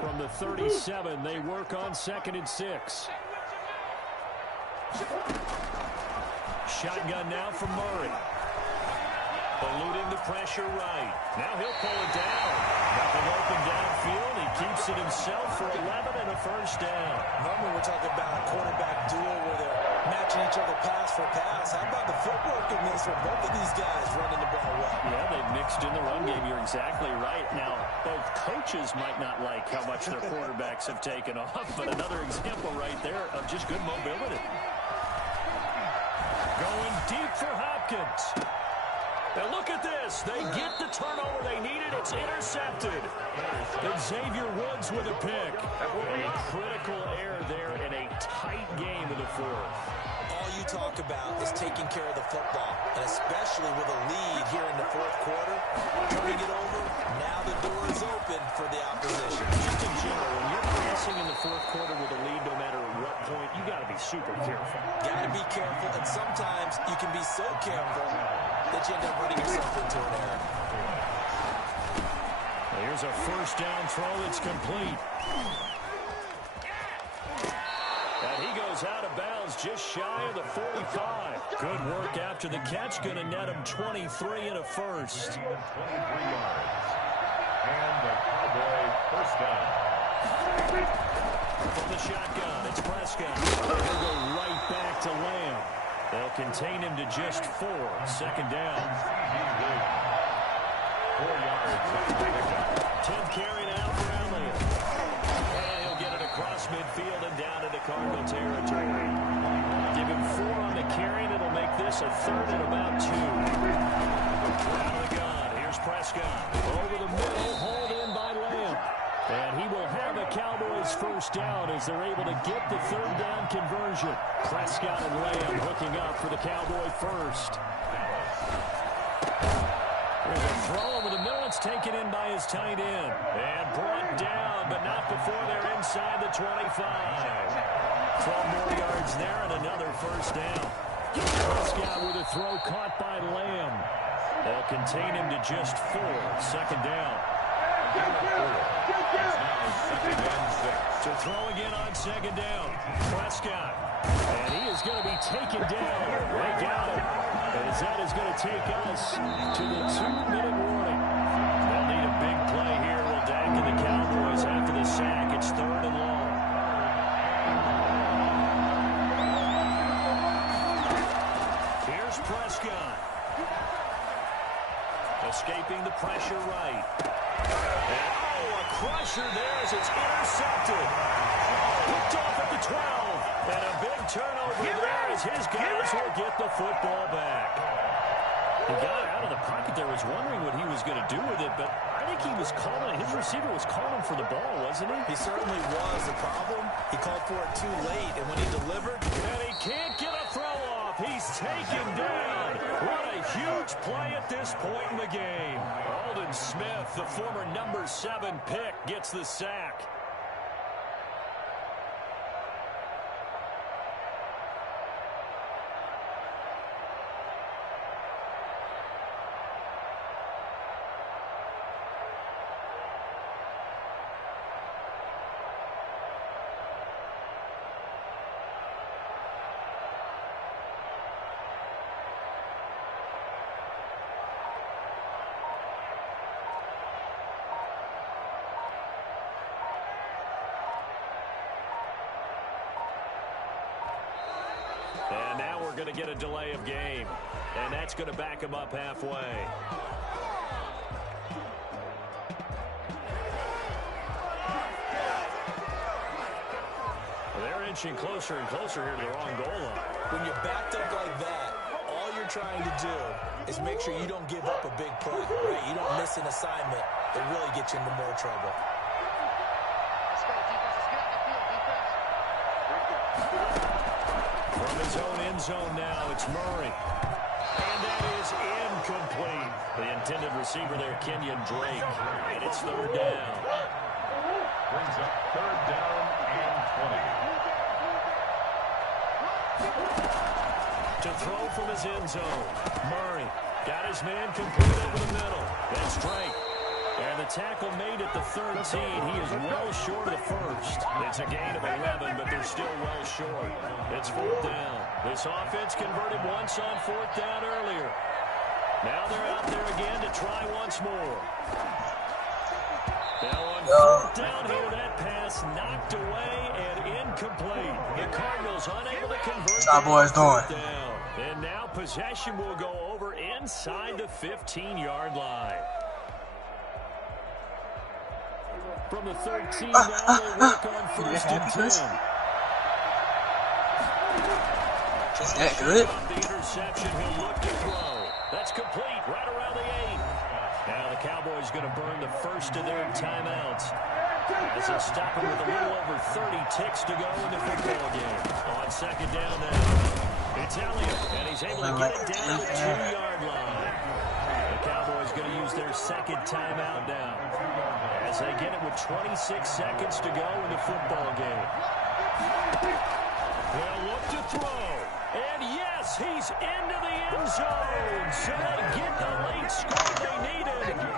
From the 37, they work on 2nd and 6. Shotgun now from Murray. Eluding the pressure right. Now he'll pull it down. Nothing open downfield. He keeps it himself for 11 and a first down. Normally we're talking about a quarterback duel where they're matching each other pass for pass. How about the footwork in this for both of these guys running the ball well? Yeah, they've mixed in the run game. You're exactly right. Now, both coaches might not like how much their quarterbacks have taken off, but another example right there of just good mobility. Going deep for Hopkins. Now look at this. They get the turnover they needed. It's intercepted. And Xavier Woods with a pick. A critical error there in a tight game in the 4th. All you talk about is taking care of the football, and especially with a lead here in the 4th quarter. Turning it over, now the door is open for the opposition. Just in general, when you're passing in the 4th quarter with a lead, no matter what point, you got to be super careful. Got to be careful, and sometimes you can be so careful that you end up running yourself into an error. Well, here's a first down throw that's complete. And he goes out of bounds just shy of the 45. Good work after the catch. Going to net him 23 and a first. 23 yards. And the Cowboy first down. From the shotgun, it's Prescott. He'll go right back to Lamb. They'll contain him to just 4. 2nd down. 4 yards. 10 carry now for Elliott. And he'll get it across midfield and down into Cardinal territory. Give him 4 on the carry, and it'll make this a 3rd and about 2. Out of the gun. Here's Prescott. Over the middle, hauled in by Lamb. And he will have a Cowboys first down as they're able to get the 3rd down conversion. Prescott and Lamb hooking up for the Cowboy first. There's a throw over the middle. It's taken in by his tight end. And brought down, but not before they're inside the 25. 12 more yards there and another first down. Prescott with a throw caught by Lamb. They'll contain him to just 4. 2nd down. To throw again on 2nd down. Prescott. And he is going to be taken down. They got him. As that is going to take us to the 2-minute warning. They'll need a big play here. Will Dak and the Cowboys after the sack. It's 3rd and long. Here's Prescott. Escaping the pressure right. And, a crusher there as it's intercepted. Picked off at the 12. And a big turnover there as his guys will get the football back. He got out of the pocket there, was wondering what he was going to do with it, but I think he was calling, his receiver was calling for the ball, wasn't he? He certainly was. The problem, he called for it too late, and when he delivered... And he can't get a throw off. He's taken down. What a huge play at this point in the game. Aldon Smith, the former number 7 pick, gets the sack. And now we're going to get a delay of game. And that's going to back him up halfway. Well, they're inching closer and closer here to the wrong goal line. When you're backed up like that, all you're trying to do is make sure you don't give up a big play, right? You don't miss an assignment that really gets you into more trouble. From his own end zone now, it's Murray. And that is incomplete. The intended receiver there, Kenyon Drake. And it's 3rd down. Brings up 3rd down and 20. To throw from his end zone. Murray got his man complete over the middle. That's Drake. And the tackle made at the 13. He is well short of the first. It's a gain of 11, but they're still well short. It's 4th down. This offense converted once on 4th down earlier. Now they're out there again to try once more. Now on 4th down here, that pass knocked away and incomplete. The Cardinals unable to convert. How boys doing? Down. And now possession will go over inside the 15-yard line. From the 13, now they'll work on 1st and 10. Is that good? The interception, he'll look to throw. That's complete, right around the 8. Now the Cowboys going to burn the first of their timeouts. As they stop him with a little over 30 ticks to go in the football game. On 2nd down now. It's Elliott, and he's able to get it down to the 2-yard line. The Cowboys going to use their 2nd timeout now, as they get it with 26 seconds to go in the football game. They'll look to throw. And yes, he's into the end zone. So they get the late score they needed. And the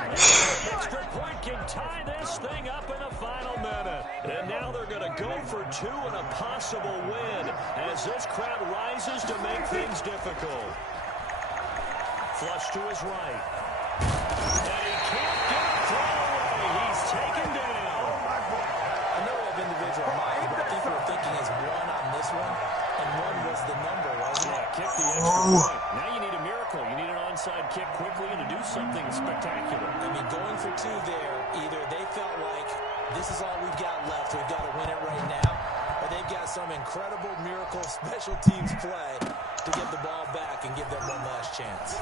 extra point can tie this thing up in the final minute. And now they're going to go for 2 and a possible win as this crowd rises to make things difficult. Flush to his right. And he can't get a throw away. He's taken down. I know we have individual minds, but I think we were thinking as 1 on this one, and 1 was the number, wasn't it? Yeah, kick the extra point. Now you need a miracle. You need an onside kick quickly and to do something spectacular. I mean, going for 2 there, either they felt like this is all we've got left, we've got to win it right now, or they've got some incredible miracle special teams play to get the ball back and give them one last chance.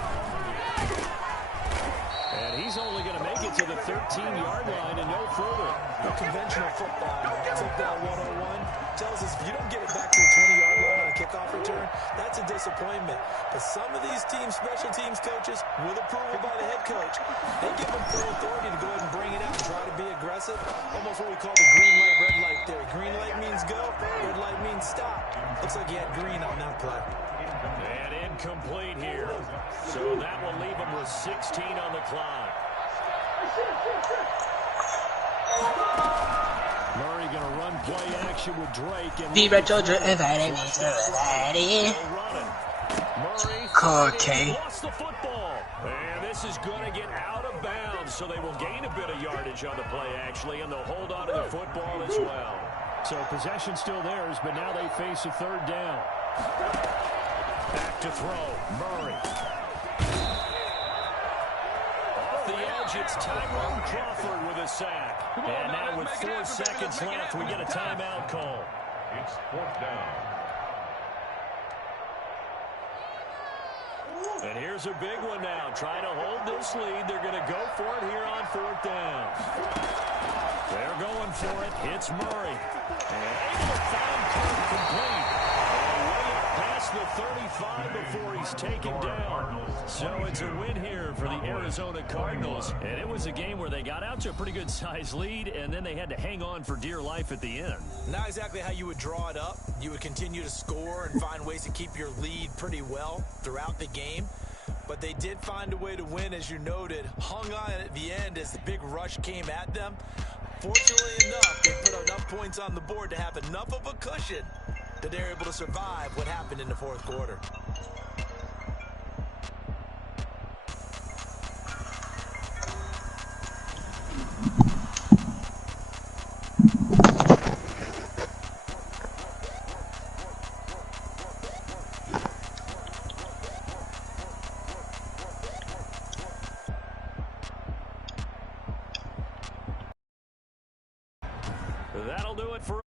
And he's only going to make it to the 13-yard line and no further. The conventional football 101 tells us if you don't get it back to the 20-yard line on a kickoff return, that's a disappointment. But some of these special teams coaches, with approval by the head coach, they give them full authority to go ahead and bring it out and try to be aggressive. Almost what we call the green light, red light theory. Green light means go, red light means stop. Looks like he had green on that play. And incomplete here. So that will leave him with 16 on the clock. Murray going to run play action with Drake. And Viva Georgia and Murray. Okay. Lost the football. And this is going to get out of bounds, so they will gain a bit of yardage on the play, actually, and they'll hold on to the football as well. So possession still theirs, but now they face a third down. Back to throw. Murray. Off the edge, it's Tyrone Crawford with a sack. And now with 4 seconds left, we get a timeout call. It's 4th down. And here's a big one now. Trying to hold this lead. They're going to go for it here on 4th down. They're going for it. It's Murray. And able to find Kirk complete. And way up past the 35 before he's taken down. So it's a win here for the Arizona Cardinals. And it was a game where they got out to a pretty good size lead, and then they had to hang on for dear life at the end. Not exactly how you would draw it up. You would continue to score and find ways to keep your lead pretty well throughout the game. But they did find a way to win, as you noted. Hung on at the end as the big rush came at them. Fortunately enough, they put enough points on the board to have enough of a cushion that they're able to survive what happened in the 4th quarter. That'll do it for